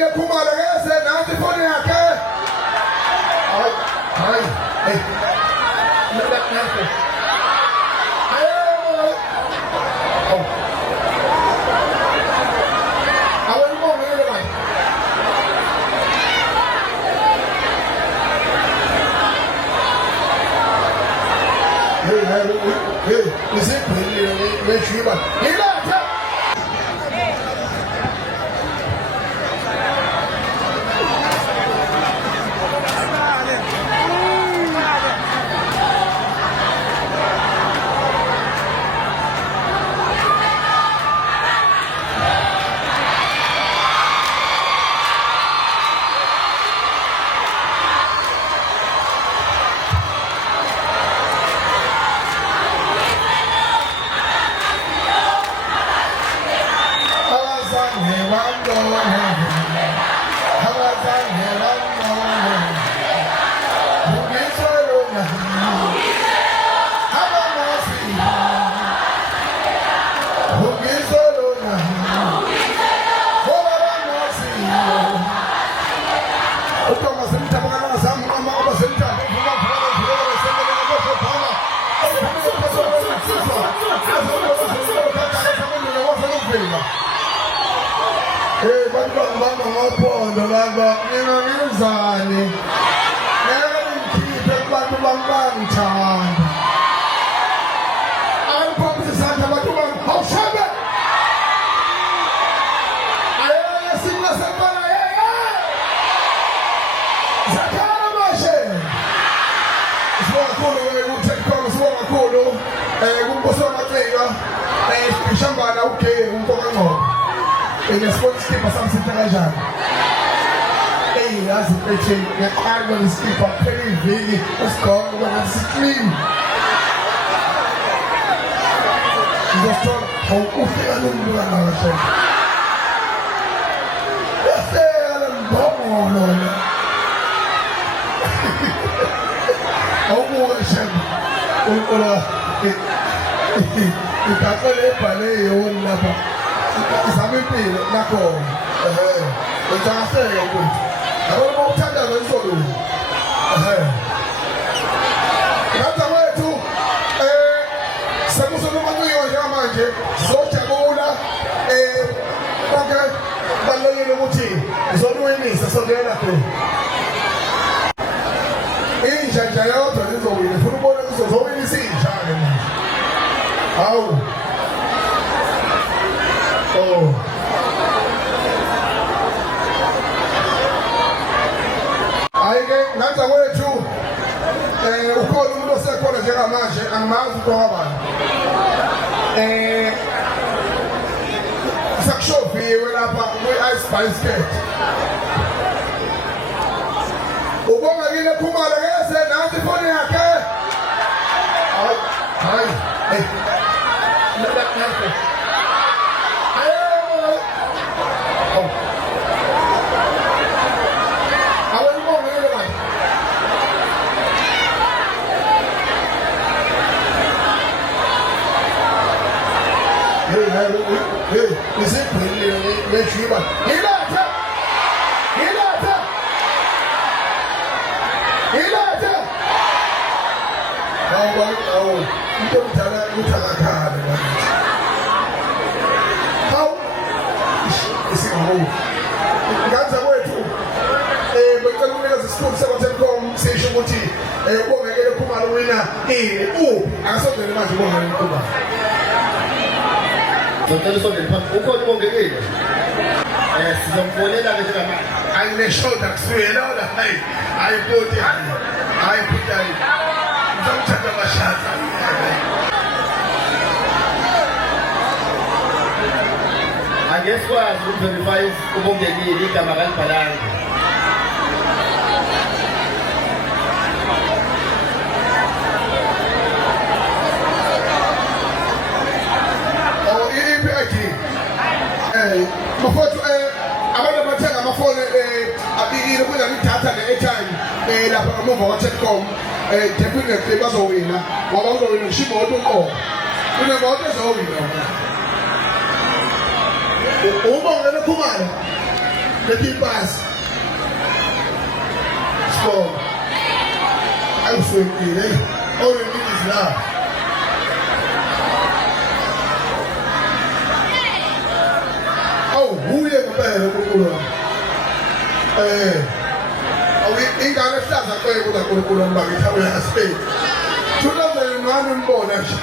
ngine Khumalo kese nansi ifoni yakhe. Hayi. Hey. Nansi. Hey, is it really Shiva? Ngopondo laba ngingizani ngikhiphe kubantu bangithanda ayiphophisa isandla abantu awushabe ayeke singa sempala zakhala mashe siwakhulu kuTechcom siwakhulu kumbuso wamacika ishambana ugay umpokangqondo Sports skipper something kanjani yazi bethe ngiyaqala ngisipa phela iviki esigqoko bona siclean ngizothola awufika lomuntu kahle yasela mbongo lo awubuke shema unkula ikaqale ebhale yona lapha isabempilo nakho uthakaseke ukuthi yabo uthanda ngensolo lapha wethu sekusonoma kuyo manje sojabula konke balekile ukuthi izonwinisa sondela ku injanja yodwa izowina futhi ubone kuzowinisa injalo manje hawu ayike nanza kwethu ukhona umuntu osekhona njengamanje angimazi ukuthi wabani sakushoviwe lapha kwi-ice basket ubonga kile Khumalo kese nansi ifoni yakhe hayi hey Hey, is it really Shiva? Ilata! Oh, you don't tell her you tell her card. How? Is it wrong? That's a way too. But when we have the school, someone come say she will tea. Woman get a Khumalo winner. I saw the match woman in Cuba. Ukhona ubongekile sizomfonela ke njengama ayineshoda kusuyela la ayibodi ayiphuta ngizomthatha bashata angesikwazi ukuverify ubongekile igama kalibhalanga mafowethu abantu abathenga amafoni abikile kuza ngidatha ne-airtime lapha ngemuva kwa-Techcom definitely bazowina ngoba kuzowina ngisho imoto uqobo kunemoto ezowina ubongele Khumalo nekipasi sibonga ayiswekile orengizi la huye ngempela uNkulunkulu ingane ehlaza kwekuNkulunkulu mbakithi awuya Spain 2001 umbona nje